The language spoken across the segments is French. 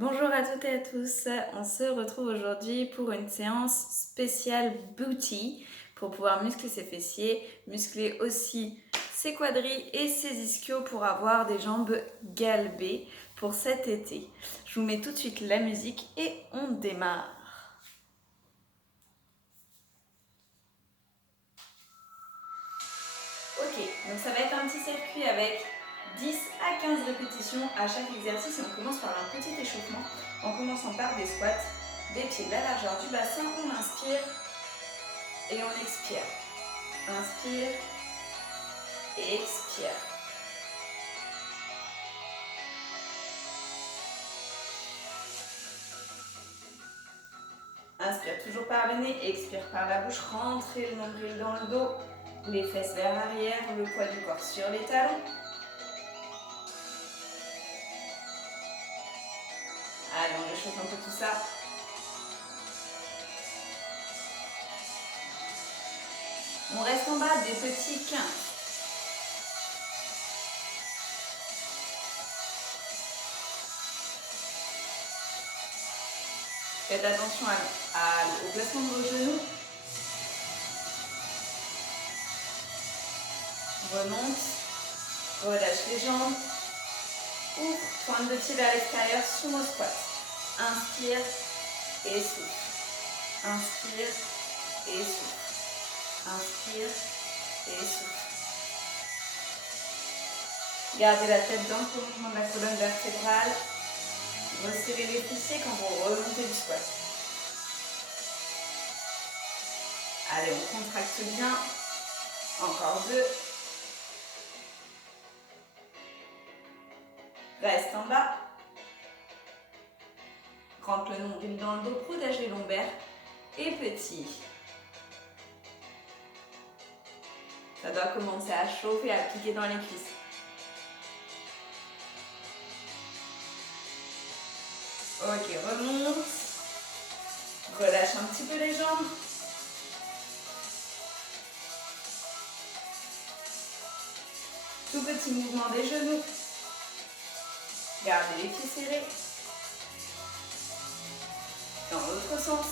Bonjour à toutes et à tous, on se retrouve aujourd'hui pour une séance spéciale booty pour pouvoir muscler ses fessiers, muscler aussi ses quadris et ses ischios pour avoir des jambes galbées pour cet été. Je vous mets tout de suite la musique et on démarre. Ok, donc ça va être un petit circuit avec 10 à 15 répétitions à chaque exercice et on commence par un petit échauffement en commençant par des squats, des pieds de la largeur du bassin, on inspire et on expire. Inspire et expire. Inspire toujours par le nez, expire par la bouche, rentrez le nombril dans le dos, les fesses vers l'arrière, le poids du corps sur les talons. Allez, on réchauffe un peu tout ça. On reste en bas des petits 15. Faites attention au placement de vos genoux. Remonte, relâche les jambes. Ouvre, pointe de pied vers l'extérieur, sumo squat. Inspire et souffle. Inspire et souffle. Inspire et souffle. Gardez la tête dans le prolongement de la colonne vertébrale. Resserrez les fessiers quand vous remontez du squat. Allez, on contracte bien. Encore 2. Reste en bas. Rentre le nombril dans le dos, protège les lombaires. Et petit. Ça doit commencer à chauffer, à piquer dans les cuisses. Ok, remonte. Relâche un petit peu les jambes. Tout petit mouvement des genoux. Gardez les pieds serrés. Dans l'autre sens.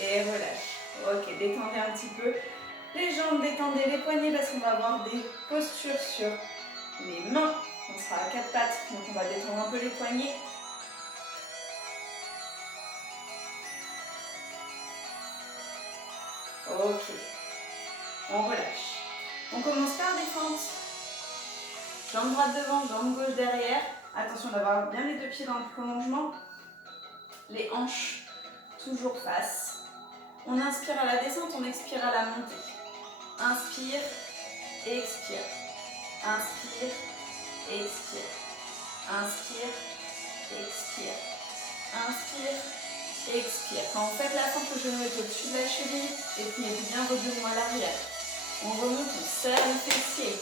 Et relâche. Ok, détendez un petit peu les jambes, détendez les poignets parce qu'on va avoir des postures sur les mains. On sera à 4 pattes, donc on va détendre un peu les poignets. Ok, on relâche. On commence par des fentes. Jambe droite devant, jambe gauche derrière. Attention d'avoir bien les deux pieds dans le prolongement. Les hanches toujours face. On inspire à la descente, on expire à la montée. Inspire, expire. Inspire, expire. Inspire, expire. Inspire, expire. Quand vous faites la fente, le genou est au-dessus de la cheville et pliez bien vos genoux à l'arrière. On remonte, on serre le fessier.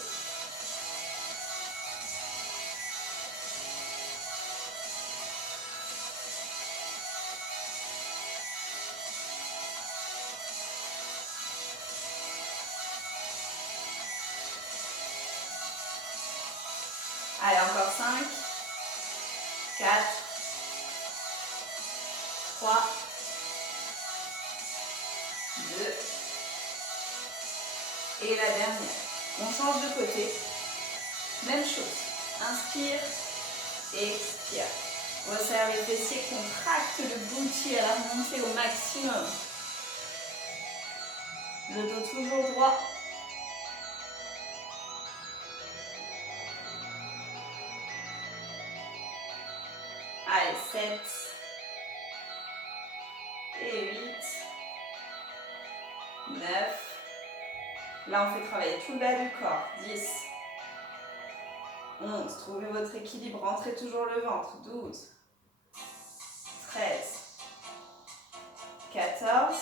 Allez, encore 5, 4, 3, 2, et la dernière. On change de côté. Même chose. Inspire, expire. Resserre les fessiers, contracte le booty à la remontée au maximum. Le dos toujours droit. Allez, 7 et 8, 9. Là, on fait travailler tout le bas du corps. 10, 11. Trouvez votre équilibre, rentrez toujours le ventre. 12, 13, 14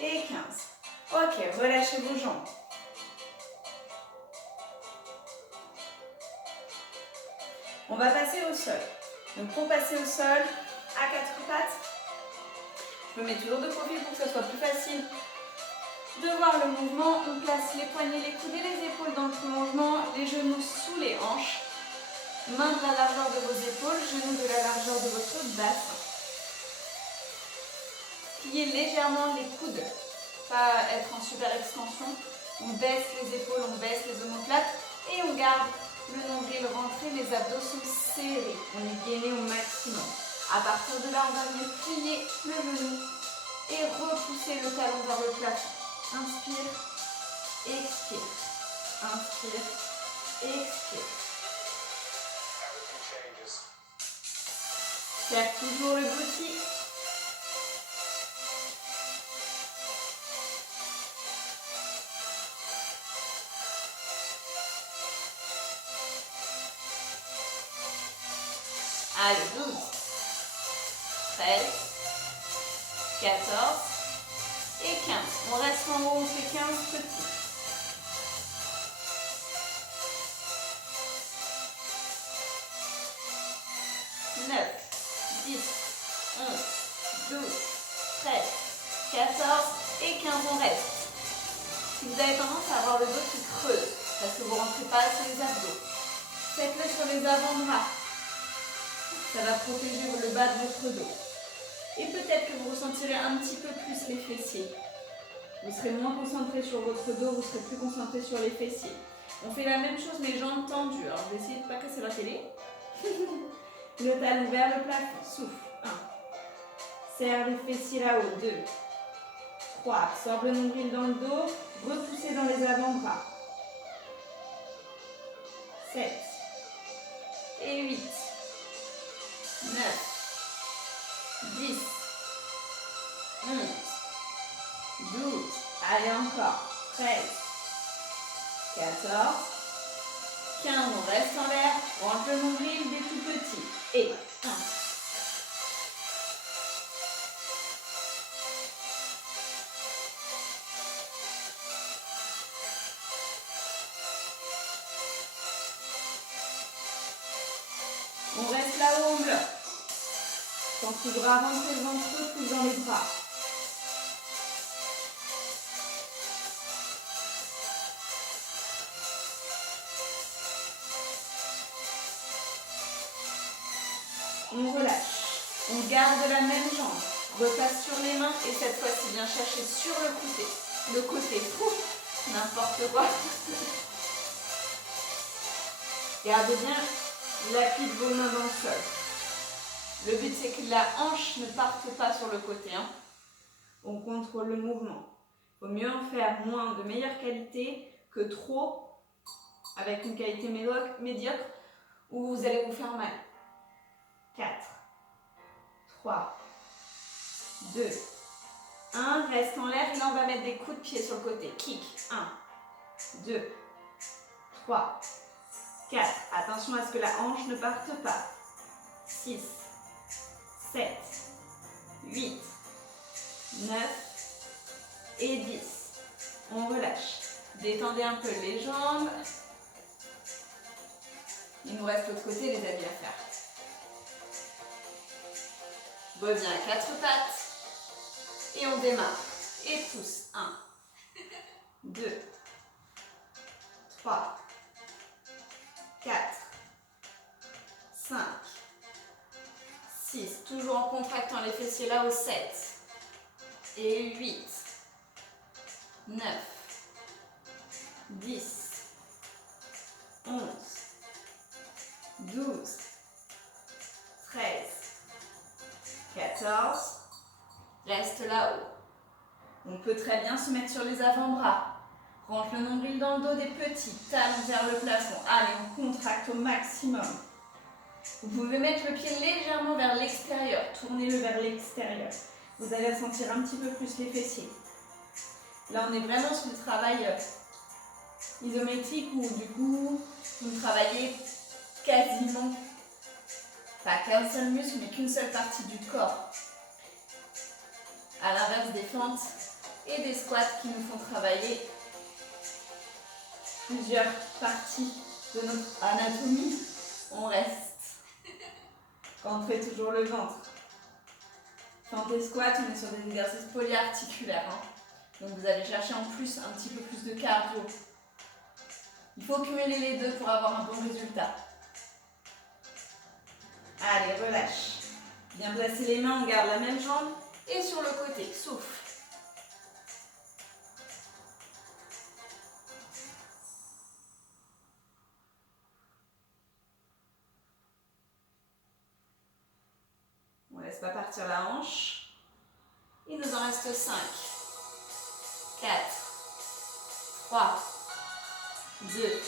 et 15. Ok, relâchez vos jambes. On va passer au sol. Donc pour passer au sol, à 4 pattes, je me mets toujours de profil pour que ce soit plus facile de voir le mouvement. On place les poignets, les coudes et les épaules dans dans le prolongement, les genoux sous les hanches, mains de la largeur de vos épaules, genoux de la largeur de votre bassin. Pliez légèrement les coudes, pas être en super extension. On baisse les épaules, on baisse les omoplates et on garde le nombril rentré, les abdos sont serrés. On est gainé au maximum. À partir de là, on va venir plier le genou et repousser le talon vers le plafond. Inspire, expire. Inspire, expire. Serre toujours le bouti. Allez, 12, 13, 14 et 15. On reste en haut, on fait 15 petits. 9, 10, 11, 12, 13, 14 et 15, on reste. Si vous avez tendance à avoir le dos qui creuse, parce que vous ne rentrez pas assez les abdos, faites-le sur les avant-bras. Ça va protéger le bas de votre dos. Et peut-être que vous ressentirez un petit peu plus les fessiers. Vous serez moins concentré sur votre dos, vous serez plus concentré sur les fessiers. On fait la même chose, les jambes tendues. Alors, je vais essayer de ne pas casser la télé. Le talon vers le plafond. Souffle. 1. Serre les fessiers là-haut. 2. 3. Absorbe le nombril dans le dos. Repoussez dans les avant-bras. 7. Et 8. 9. 10. 11. 12. Allez encore. 13. 14. 15. On reste en l'air. Rentre le nombril des tout petits. Et 1. On reste là où on bloque. Quand le bras rentre le ventre, pousse dans les bras. On relâche. On garde la même jambe. Repasse sur les mains et cette fois-ci bien chercher sur le côté. Le côté, pouf, n'importe quoi. Gardez bien l'appui de vos mains dans le sol. Le but c'est que la hanche ne parte pas sur le côté. On contrôle le mouvement. Il vaut mieux en faire moins de meilleure qualité que trop avec une qualité médiocre où vous allez vous faire mal. 4, 3, 2, 1. Reste en l'air et là on va mettre des coups de pied sur le côté. Kick. 1, 2, 3, 4. Attention à ce que la hanche ne parte pas. 6, 7, 8, 9 et 10. On relâche. Détendez un peu les jambes. Il nous reste l'autre côté, les amis, à faire. Reviens à 4 pattes. Et on démarre. Et pousse. 1, 2, 3, 4, 5, 6. Toujours en contractant les fessiers là au 7. Et 8, 9, 10, 11, 12, 13, 14. Reste là-haut. On peut très bien se mettre sur les avant-bras. Rentre le nombril dans le dos des petits. Talons vers le plafond. Allez, on contracte au maximum. Vous pouvez mettre le pied légèrement vers l'extérieur. Tournez-le vers l'extérieur. Vous allez sentir un petit peu plus les fessiers. Là, on est vraiment sur le travail isométrique où du coup, vous travaillez quasiment, pas qu'un seul muscle, mais qu'une seule partie du corps. À l'inverse des fentes et des squats qui nous font travailler plusieurs parties de notre anatomie. On reste. Quand on fait toujours le ventre. Fente et squat, on est sur des exercices polyarticulaires. Donc vous allez chercher en plus un petit peu plus de cardio. Il faut cumuler les deux pour avoir un bon résultat. Allez, relâche. Bien placer les mains, on garde la même jambe. Et sur le côté, souffle. On ne laisse pas partir la hanche. Il nous en reste 5, 4, 3, 2,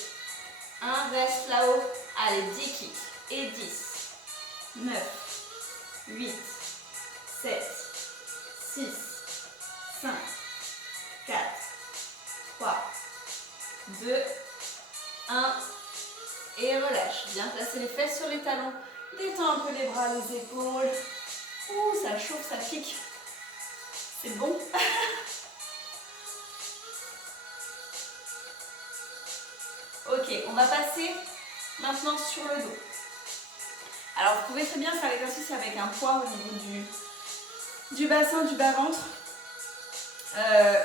1. Reste là-haut. Allez, 10 kicks. Et 10, 9, 8, 7, 6, 5, 4, 3, 2, 1. Et relâche. Bien placer les fesses sur les talons. Détends un peu les bras, les épaules. Ouh, ça chauffe, ça pique. C'est bon. Ok, on va passer maintenant sur le dos. Alors, vous pouvez très bien faire l'exercice avec un poids au niveau du bassin, du bas-ventre.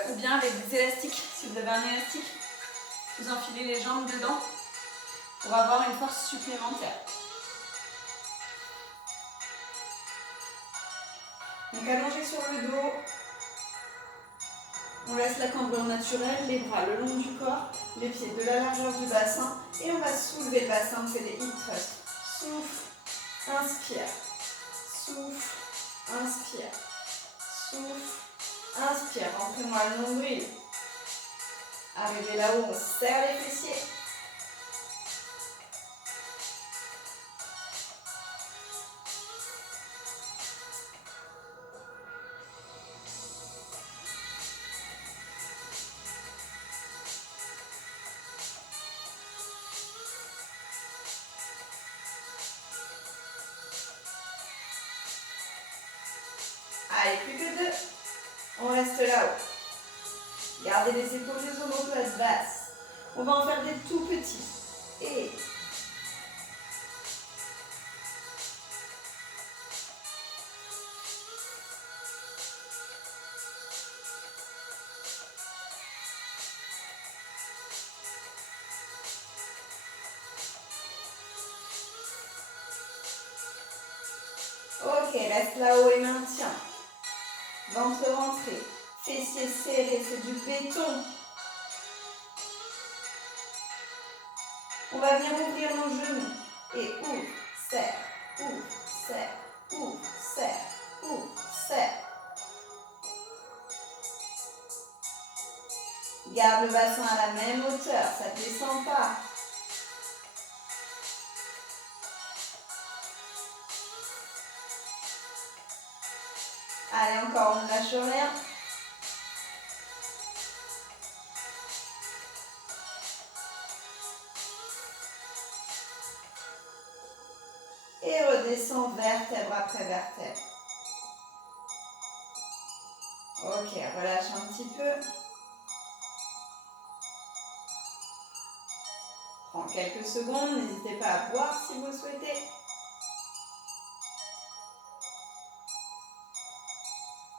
Ou bien avec des élastiques. Si vous avez un élastique, vous enfilez les jambes dedans pour avoir une force supplémentaire. Donc allongé sur le dos, on laisse la cambrure naturelle, les bras le long du corps, les pieds de la largeur du bassin et on va soulever le bassin, on fait des hip thrusts. Souffle, inspire, souffle, inspire, souffle, inspire. Rentrez-moi le nombril. Arrivez là-haut, on serre les fessiers. Allez, plus que 2. On reste là-haut. Gardez les épaules des omoplates basses. On va en faire des tout petits. Et ok, reste là-haut et maintiens. Ventre rentré, fessiers serrés, c'est du béton. On va venir ouvrir nos genoux. Et ouvre, serre, ouvre, serre, ouvre, serre, ouvre, serre. Garde le bassin à la même hauteur, ça ne descend pas. Allez, encore, on ne lâche rien. Et redescend vertèbre après vertèbre. Ok, relâche un petit peu. Prends quelques secondes, n'hésitez pas à boire si vous le souhaitez.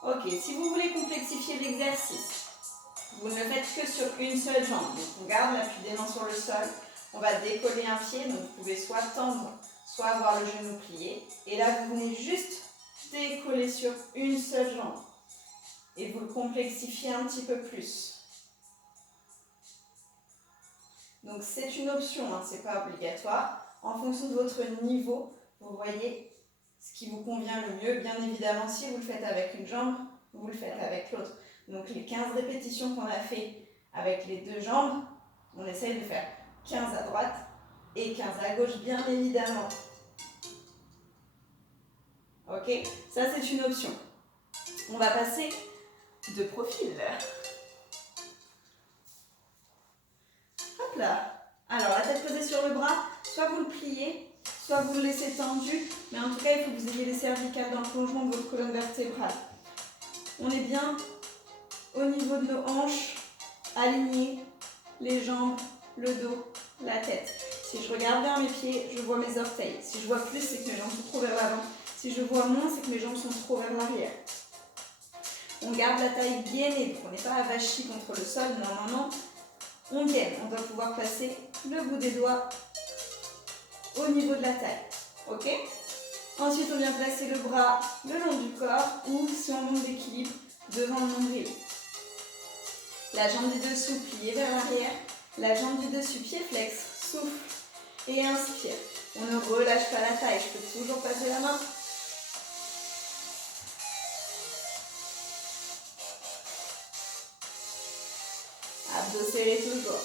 Ok, si vous voulez complexifier l'exercice, vous ne le faites que sur une seule jambe. Donc on garde l'appui des mains sur le sol, on va décoller un pied, donc vous pouvez soit tendre, soit avoir le genou plié. Et là, vous venez juste décoller sur une seule jambe. Et vous le complexifiez un petit peu plus. Donc c'est une option, hein, ce n'est pas obligatoire. En fonction de votre niveau, vous voyez ce qui vous convient le mieux. Bien évidemment, si vous le faites avec une jambe, vous le faites avec l'autre. Donc les 15 répétitions qu'on a fait avec les deux jambes, on essaye de faire 15 à droite et 15 à gauche, bien évidemment. Ok, ça c'est une option. On va passer de profil. Hop là. Alors la tête posée sur le bras, soit vous le pliez, soit vous le laissez tendu, mais en tout cas il faut que vous ayez les cervicales dans le prolongement de votre colonne vertébrale. On est bien au niveau de nos hanches, alignées, les jambes, le dos, la tête. Si je regarde vers mes pieds, je vois mes orteils. Si je vois plus, c'est que mes jambes sont trop vers l'avant. Si je vois moins, c'est que mes jambes sont trop vers l'arrière. On garde la taille gainée, donc on n'est pas avachi contre le sol, non, non, non. On gaine, on doit pouvoir placer le bout des doigts au niveau de la taille. Ok? Ensuite, on vient placer le bras le long du corps ou si on monte d'équilibre devant le nombril. La jambe du dessous pliée vers l'arrière, la jambe du dessus pied flex, souffle et inspire. On ne relâche pas la taille, je peux toujours passer la main. Abdos serrés toujours.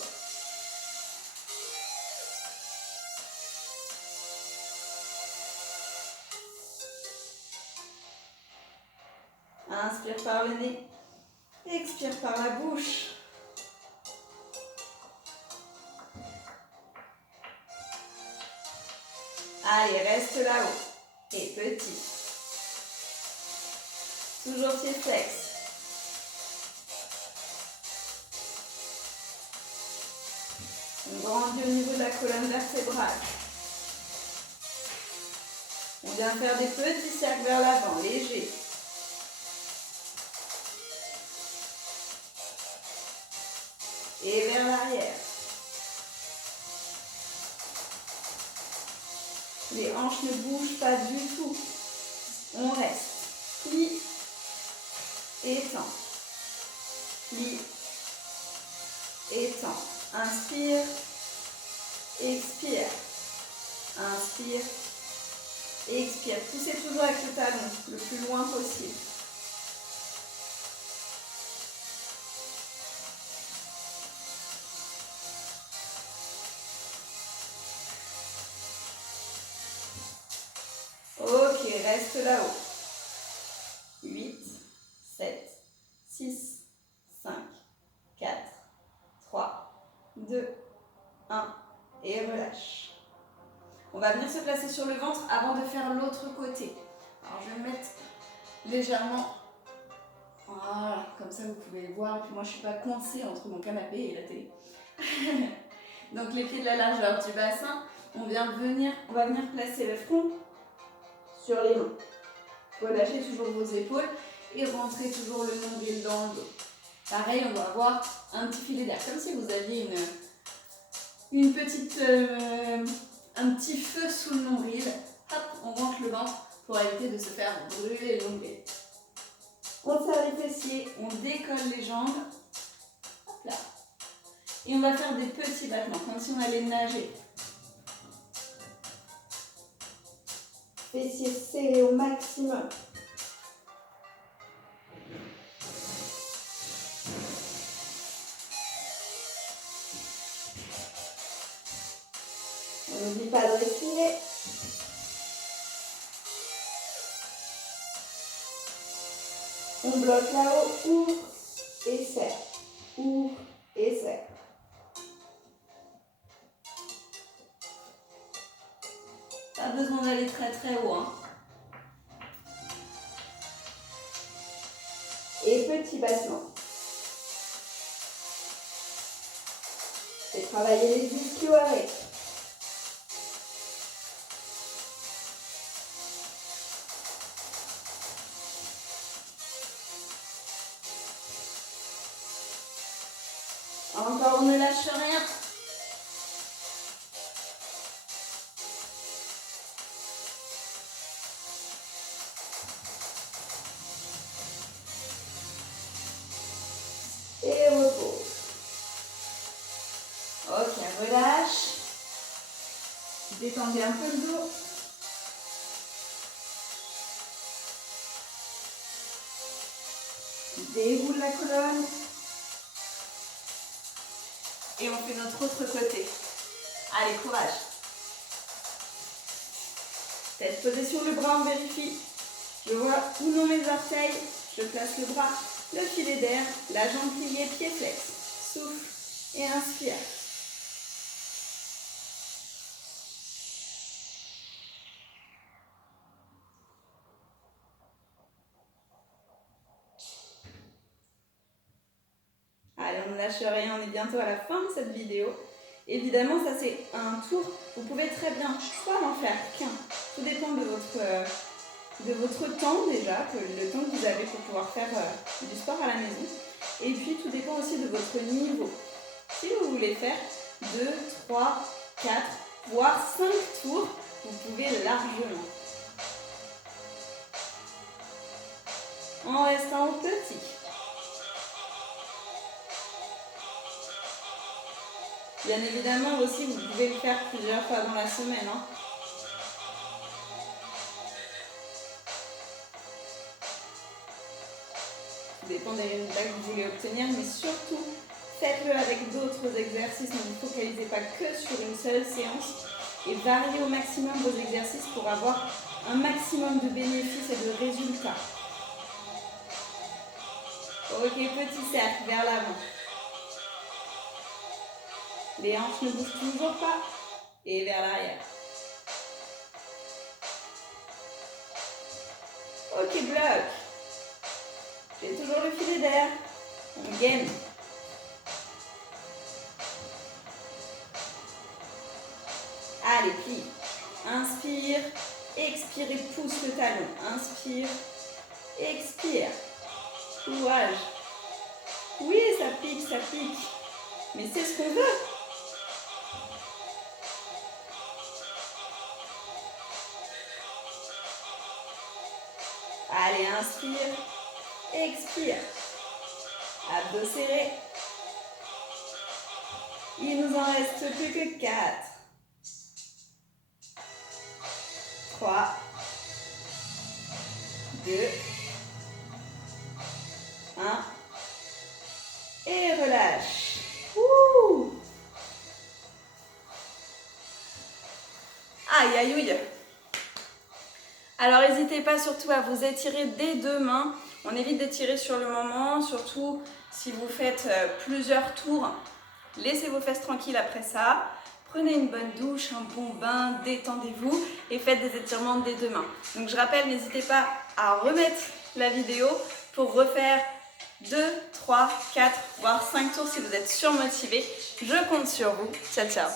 Inspire par le nez, expire par la bouche. Allez, reste là-haut. Et petit. Toujours pied flex. On grandit au niveau de la colonne vertébrale. On vient faire des petits cercles vers l'avant, légers. Et vers l'arrière. Les hanches ne bougent pas du tout. On reste. Plie. Étend. Plie. Étend. Inspire. Expire. Inspire. Expire. Poussez toujours avec le talon le plus loin possible. Ok, reste là-haut. 8, 7, 6, 5, 4, 3, 2, 1 et relâche. On va venir se placer sur le ventre avant de faire l'autre côté. Alors je vais me mettre légèrement, voilà, comme ça vous pouvez le voir. Et puis moi je ne suis pas coincée entre mon canapé et la télé. Donc les pieds de la largeur du bassin, on va venir placer le front sur les mains. Relâchez toujours vos épaules et rentrez toujours le nombril dans le dos. Pareil, on va avoir un petit filet d'air, comme si vous aviez une petite, un petit feu sous le nombril. Hop, on rentre le ventre pour éviter de se faire brûler le nombril. On serre les fessiers, on décolle les jambes. Hop là. Et on va faire des petits battements, comme si on allait nager. Fessiers serrés au maximum. On n'oublie pas de respirer. On bloque là-haut, ouvre et serre. Ouvre et serre. Pas besoin d'aller très très haut. Hein. Et petit battement. Et travailler les ischios avec. Encore, on ne lâche rien. Et repose. Ok, relâche. Détendez un peu le dos. Déroule la colonne. Et on fait notre autre côté. Allez, courage. Tête posée sur le bras, on vérifie. Je vois où sont mes orteils. Je place le bras, le filet d'air, la jambe pliée, pied flex. Souffle et inspire. Allez, on ne lâche rien, on est bientôt à la fin de cette vidéo. Évidemment, ça c'est un tour. Vous pouvez très bien soit en faire qu'un. Tout dépend de votre temps déjà, le temps que vous avez pour pouvoir faire du sport à la maison. Et puis tout dépend aussi de votre niveau. Si vous voulez faire 2, 3, 4, voire 5 tours, vous pouvez largement. En restant petit. Bien évidemment aussi, vous pouvez le faire plusieurs fois dans la semaine. Hein. Tout dépend des résultats que vous voulez obtenir, mais surtout, faites-le avec d'autres exercices. Ne vous focalisez pas que sur une seule séance et variez au maximum vos exercices pour avoir un maximum de bénéfices et de résultats. Ok, petit cercle vers l'avant. Les hanches ne bougent toujours pas. Et vers l'arrière. Ok, bloc. J'ai toujours le filet d'air. On gaine. Allez, plie. Inspire. Expire et pousse le talon. Inspire. Expire. Courage. Oui, ça pique, ça pique. Mais c'est ce qu'on veut. Allez, inspire. Expire. Abdos serrés. Il nous en reste plus que 4. 3. 2. 1. Et relâche. Ouh. Aïe, aïe, aïe. Alors n'hésitez pas surtout à vous étirer des deux mains. On évite d'étirer sur le moment, surtout si vous faites plusieurs tours. Laissez vos fesses tranquilles après ça. Prenez une bonne douche, un bon bain, détendez-vous et faites des étirements des deux mains. Donc je rappelle, n'hésitez pas à remettre la vidéo pour refaire 2, 3, 4, voire 5 tours si vous êtes surmotivé. Je compte sur vous. Ciao, ciao.